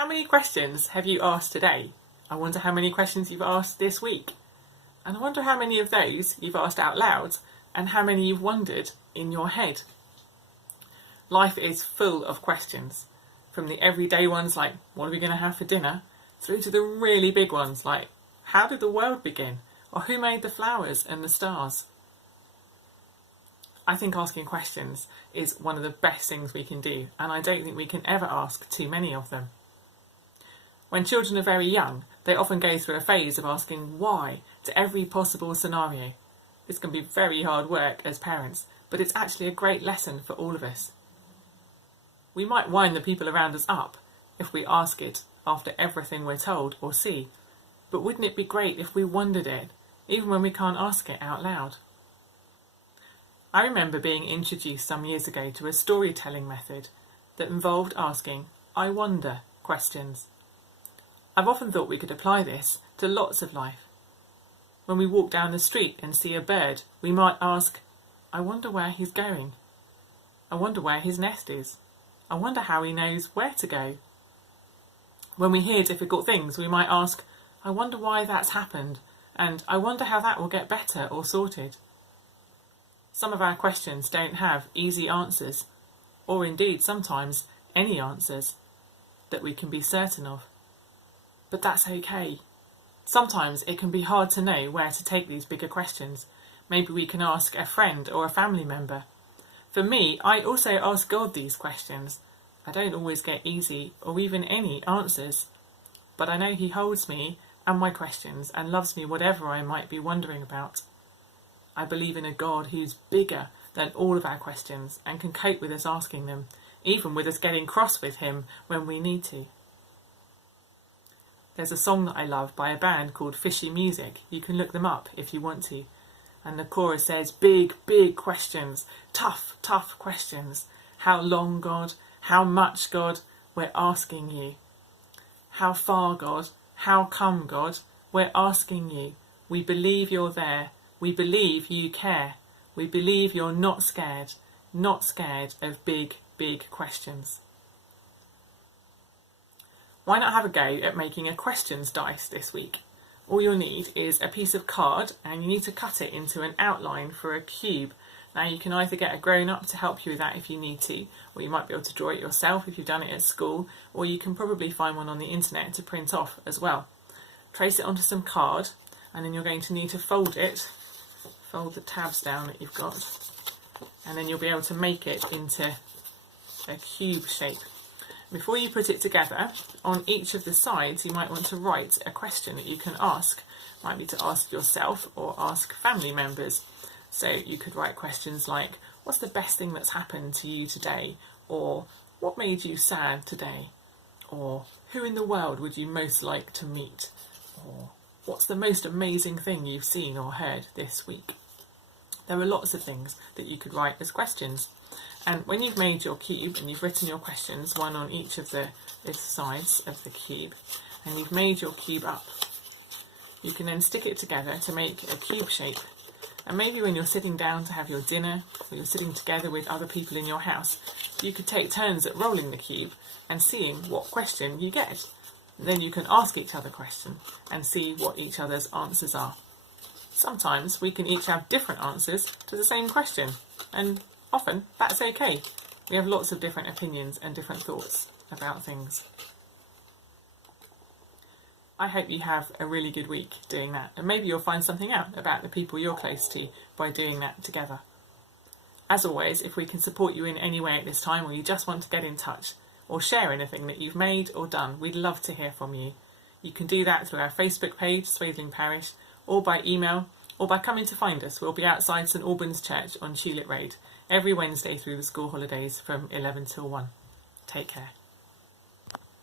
How many questions have you asked today? I wonder how many questions you've asked this week. And I wonder how many of those you've asked out loud and how many you've wondered in your head. Life is full of questions, from the everyday ones like, what are we going to have for dinner, through to the really big ones like, how did the world begin? Or who made the flowers and the stars? I think asking questions is one of the best things we can do, and I don't think we can ever ask too many of them. When children are very young, they often go through a phase of asking why to every possible scenario. This can be very hard work as parents, but it's actually a great lesson for all of us. We might wind the people around us up if we ask it after everything we're told or see, but wouldn't it be great if we wondered it, even when we can't ask it out loud? I remember being introduced some years ago to a storytelling method that involved asking "I wonder" questions. I've often thought we could apply this to lots of life. When we walk down the street and see a bird, we might ask, I wonder where he's going. I wonder where his nest is. I wonder how he knows where to go. When we hear difficult things, we might ask, I wonder why that's happened, and I wonder how that will get better or sorted. Some of our questions don't have easy answers, or indeed sometimes any answers that we can be certain of. But that's okay. Sometimes it can be hard to know where to take these bigger questions. Maybe we can ask a friend or a family member. For me, I also ask God these questions. I don't always get easy or even any answers, but I know He holds me and my questions and loves me whatever I might be wondering about. I believe in a God who's bigger than all of our questions and can cope with us asking them, even with us getting cross with Him when we need to. There's a song that I love by a band called Fishy Music. You can look them up if you want to. And the chorus says, big, big questions, tough, tough questions. How long, God? How much, God? We're asking you. How far, God? How come, God? We're asking you. We believe you're there. We believe you care. We believe you're not scared of big, big questions. Why not have a go at making a questions dice this week? All you'll need is a piece of card and you need to cut it into an outline for a cube. Now you can either get a grown-up to help you with that if you need to, or you might be able to draw it yourself if you've done it at school, or you can probably find one on the internet to print off as well. Trace it onto some card and then you're going to need to fold it, fold the tabs down that you've got, and then you'll be able to make it into a cube shape. Before you put it together, on each of the sides you might want to write a question that you can ask. Might be to ask yourself or ask family members. So you could write questions like, what's the best thing that's happened to you today? Or what made you sad today? Or who in the world would you most like to meet? Or what's the most amazing thing you've seen or heard this week? There are lots of things that you could write as questions. And when you've made your cube and you've written your questions, one on each of the sides of the cube, and you've made your cube up, you can then stick it together to make a cube shape. And maybe when you're sitting down to have your dinner, or you're sitting together with other people in your house, you could take turns at rolling the cube and seeing what question you get. And then you can ask each other a question and see what each other's answers are. Sometimes we can each have different answers to the same question, and often that's okay. We have lots of different opinions and different thoughts about things. I hope you have a really good week doing that, and maybe you'll find something out about the people you're close to by doing that together. As always, if we can support you in any way at this time, or you just want to get in touch or share anything that you've made or done, we'd love to hear from you. You can do that through our Facebook page, Swaithling Parish, or by email, or by coming to find us. We'll be outside St Albans Church on Tulip Road every Wednesday through the school holidays from 11 till 1. Take care.